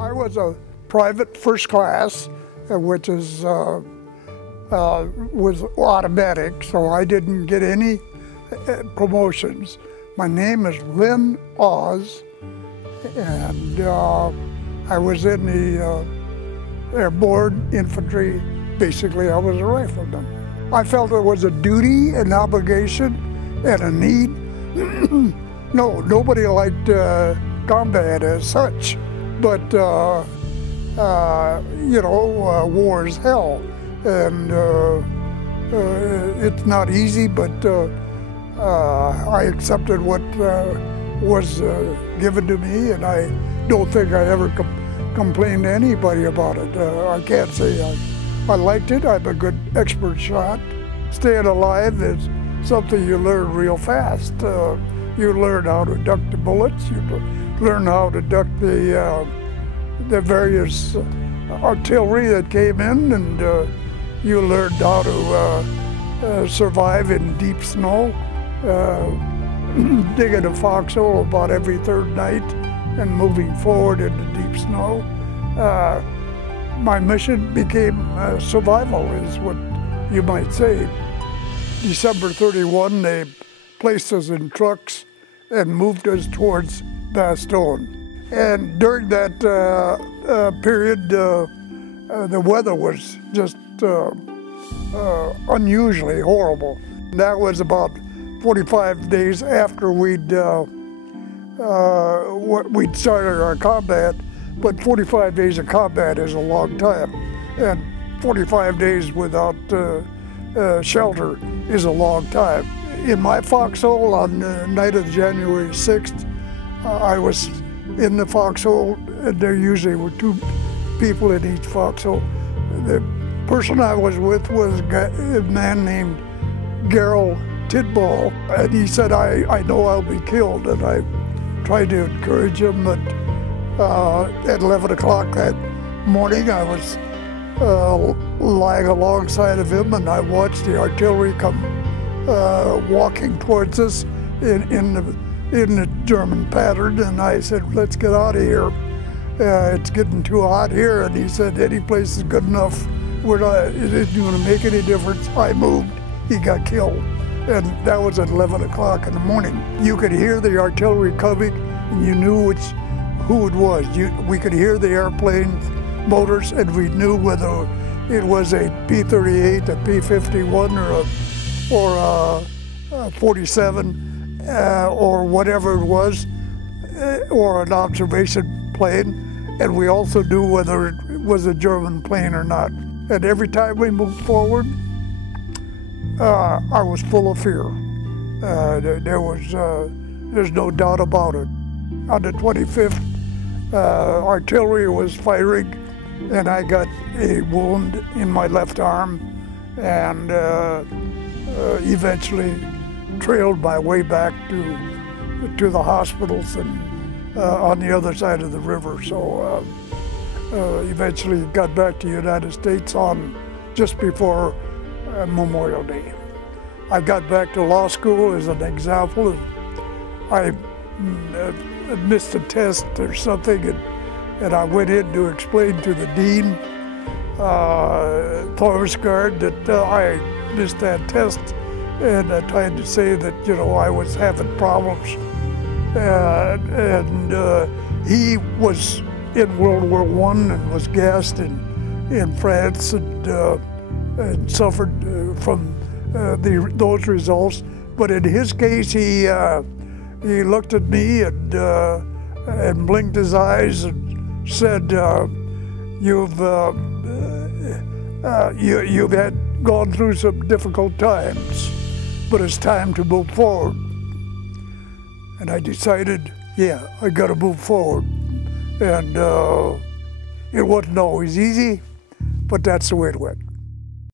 I was a private first class, which is was automatic, so I didn't get any promotions. My name is Lynn Aas, and I was in the airborne infantry. Basically, I was a rifleman. I felt it was a duty, an obligation, and a need. No, nobody liked combat as such, but you know, war is hell, and it's not easy, but I accepted what was given to me, and I don't think I ever complained to anybody about it. I can't say I liked it. I'm a good expert shot. Staying alive is something you learn real fast. You learn how to duck the bullets. You learn how to duck the various artillery that came in, and you learned how to survive in deep snow, digging a foxhole about every third night and moving forward into deep snow. My mission became survival, is what you might say. December 31, they placed us in trucks and moved us towards Bastogne. And during that period, the weather was just unusually horrible. That was about 45 days after we'd started our combat, but 45 days of combat is a long time, and 45 days without shelter is a long time. In my foxhole on the night of January 6th, I was in the foxhole, and there usually were two people in each foxhole. The person I was with was a man named Gerald Tidball, and he said, I know I'll be killed, and I tried to encourage him, but at 11 o'clock that morning I was lying alongside of him, and I watched the artillery come walking towards us in the German pattern, and I said, let's get out of here. It's getting too hot here. And he said, any place is good enough. It isn't going to make any difference. I moved, he got killed. And that was at 11 o'clock in the morning. You could hear the artillery coming, and you knew who it was. We could hear the airplane motors, and we knew whether it was a P-38, a P-51, or a 47, or whatever it was, or an observation plane. And we also knew whether it was a German plane or not. And every time we moved forward, I was full of fear. There's no doubt about it. On the 25th, artillery was firing, and I got a wound in my left arm, and eventually trailed my way back to the hospitals and on the other side of the river. So eventually got back to the United States on just before Memorial Day. I got back to law school as an example. I missed a test or something, and I went in to explain to the dean, Thorsgaard, that I missed that test, and I tried to say that, you know, I was having problems. He was in World War I and was gassed in France, and suffered from those results. But in his case, he looked at me and blinked his eyes and said, "You've had gone through some difficult times, but it's time to move forward." And I decided, yeah, I got to move forward. And it wasn't always easy, but that's the way it went.